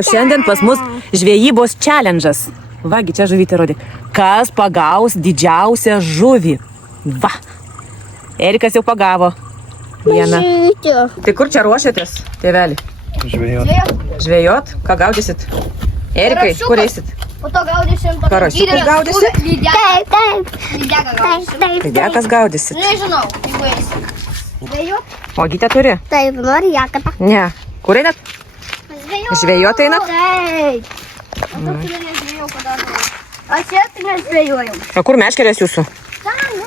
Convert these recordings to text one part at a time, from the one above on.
O šiandien pas mus žvejybos challenge'as. Vagi, čia žuvytė rodė. Kas pagaus didžiausią žuvį? Va. Erikas jau pagavo. Vieną. Tai kur čia ruošiatės, tėveli? Žvejot? Ką gaudysit? Erikai, kur eisit? Po to gaudysim tokį Karasiukus gaudysit? Taip. Lydegą gaudysim. Lydekas gaudysit. Nežinau, jeigu eisim. Žvejot? O gytę turi? Taip, nori jakatą. Ne. Kur einat? Žvejot einat? Taip. O tu nežvejau, kada žvejau. Aš čia tai nežvejojau. O kur meškerės jūsų?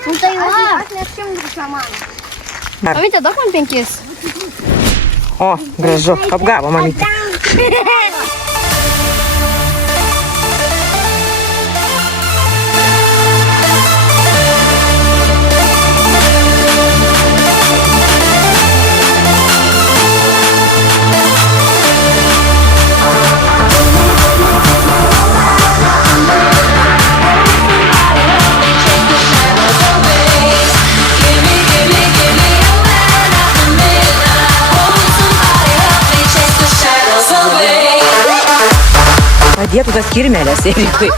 Nu tai va. Aš nešimdrušą mano. Mamytė, duok man 5. O, gražu. Apgavo mamytė. Padėtų tas kirmelės, Erikai.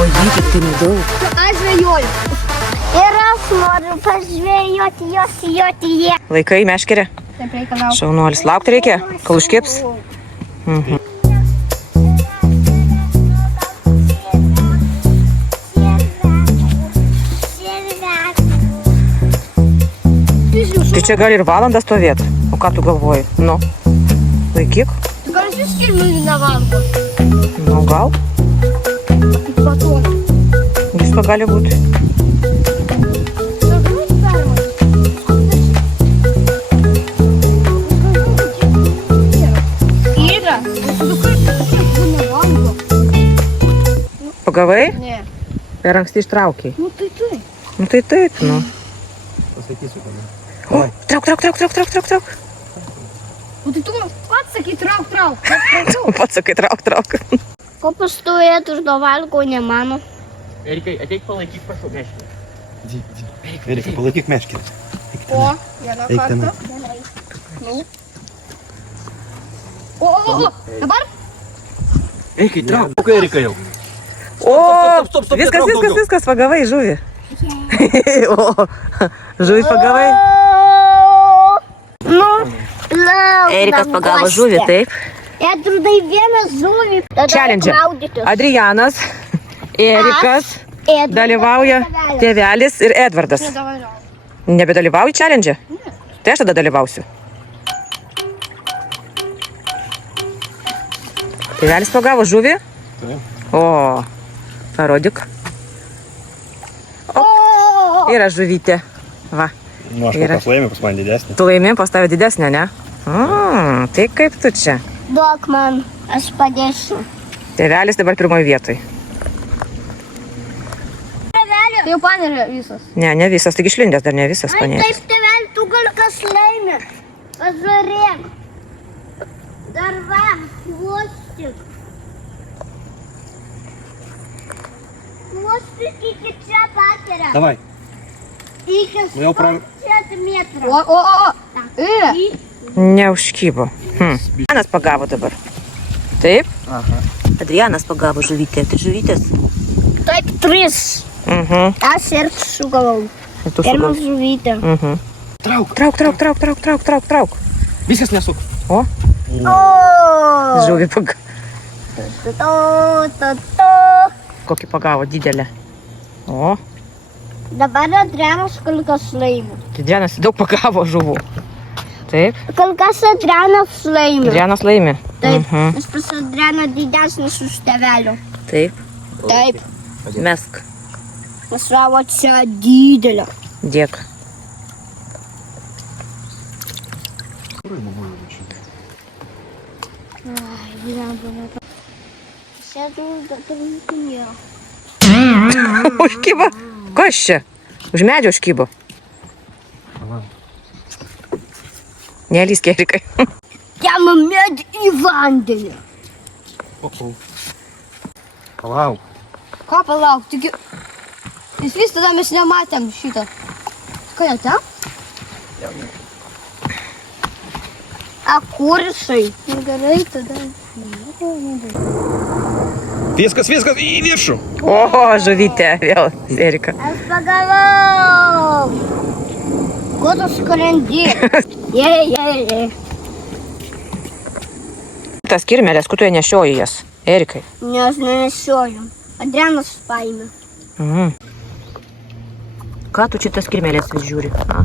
O jį tik tai nedaug. Aš žvejoju. Ir aš noriu pažvejoti, joti jie. Laikai meškerė. Taip reikia laukti. Šaunuolis. Laukti reikia, kol užkips. Tai čia gali ir valandą stovėti. O ką tu galvoji? Nu, laikyk. Tu gal aš vis kirmių nevalgo. Nu, gal. Tik batoną. Visko gali būti. Ira, tu kartu nevalgo. Pagavai? Ne. Per anksti ištraukiai. Nu tai tai. Nu tai taip, nu. Pasakysiu, kada. O, trauk. O tai tu pats sakai, trauk. Pats sakai, trauk. Ko pastovėtų už dovalgo, ne mano. Erikai, ateik palaikyk, prašau, meškerį. Erikai, palaikyk meškerį. O, vieną Eik tenai. kartą. Nu. O, dabar? Erikai, trauk, Erikai jau. O, Stop, viskas, pagavai žuvį. O, žuvį pagavai. Nu, lauk. Erikas pagavo žuvį, taip. Atrudai vieną žuvį. Challenge. Adrianas, Erikas, dalyvauja tėvelis ir Edvardas. Nebedalyvauji challenge? Tai aš tada dalyvausiu. Tėvelis pagavo žuvį? Taip. O, parodyk. Yra žuvytė. Va. Nu, aš kol kas laimė, pas man didesnį. Tu laimė, pastavė didesnę, ne? Tai kaip tu čia? Duok man, aš padėsiu. Tėvelis dabar pirmoje vietoje. Tai jau panerė visas. Ne visas, tik išlindęs dar ne visas panėris. Taip, tėvel, tu gal kas laimė. Pažiūrėk. Dar va, uostik. Uostik iki čia pakeria. Davai. Iki Nu jau pro- 100 metrų. O. Neužkybo. Adrianas pagavo dabar. Taip? Aha. Adrianas pagavo žuvytę. Tai žuvytės? Taip, 3. Aš ir sugavau. Tu Pirmą sugal. žuvytę. Trauk. Viskas nesuk. O, O. žuvį pagavo. Tu. Kokį pagavo didelę. O, Dabar Adrianas kol kas laimė. Adrianas daug pagavo žuvų. Taip, Kol kas Adrianas laimė. Adrianas laimė. Taip, nes pas Adrianą didesnis už tėvelio. Taip, Taip, mesk. pas savo čia didelę. Dėk. Užkybo. Kas čia? Už medžio užkybo. Nelįsk, Erikai. Jam medį į vandenį. Palauk. Ką palauk, tik... Jis vis tada mes nematėm šitą. Ką jau ten? А куршей? Gerai, tada. Viskas, viskas į viršų. O, žuvytė vėl, Erika. Aš pagavau. Ko tu skrendi? Jei. Tas kirmelės, kur tu ją nešioji jas, Erikai? Nes nenešioju. Adrianas paėmė. Mhm. Ką tu čia tas kirmelės vis žiūri? A?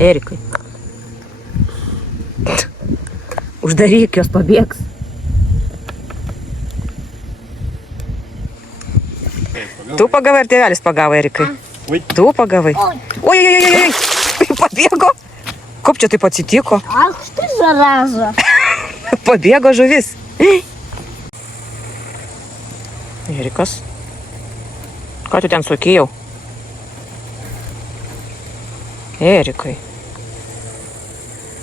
Erikai. Uždaryk, jos pabėgs. Tu pagavai ar tėvelis pagavo, Erikai? Oi. Tu pagavai. Oi. Pabėgo. Kaip čia taip atsitiko? Ach, tai zaraza. Pabėgo žuvis. Erikas. Ką tu ten sukėjau? Erikai.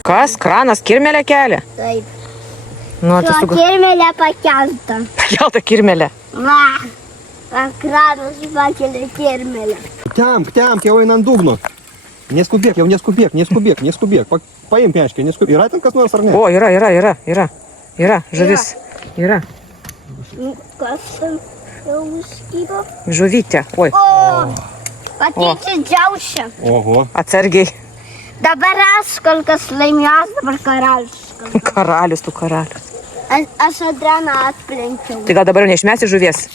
Kas? Kranas kirmelę kelia? Taip. Nu, tai Tuo kirmelę pakeltą. pakelta kirmelė. Va. Kranas pakelia kirmelę. Temk, jau eina ant dugno. Neskubėk, jau neskubėk. Paimk meškę, neskubėk. Yra ten kas nors ar ne? O, yra, žuvis. Yra. Kas ten jau užkybo? Žuvytė. Oi, O, pati didžiausia. Oho. atsargiai. Dabar aš kol kas laimėjęs, dabar karalius. Karalius, tu karalius. Aš Adrianą atplenkiau. Tai gal dabar jau neišmesi žuvies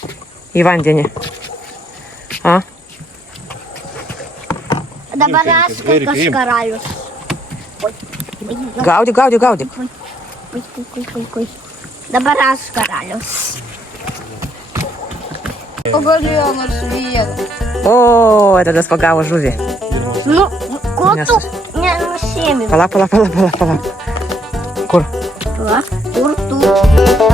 į vandenį? A? Dabar aš kol Erika, kas imk. karalius. Gaudyk. Oi. Dabar aš karalius. Pagalėjo nors vieną. O, tada pagavo žuvį. Nu, ko Nes- tu nenusėmė? Pala. Kur? Va, kur tu?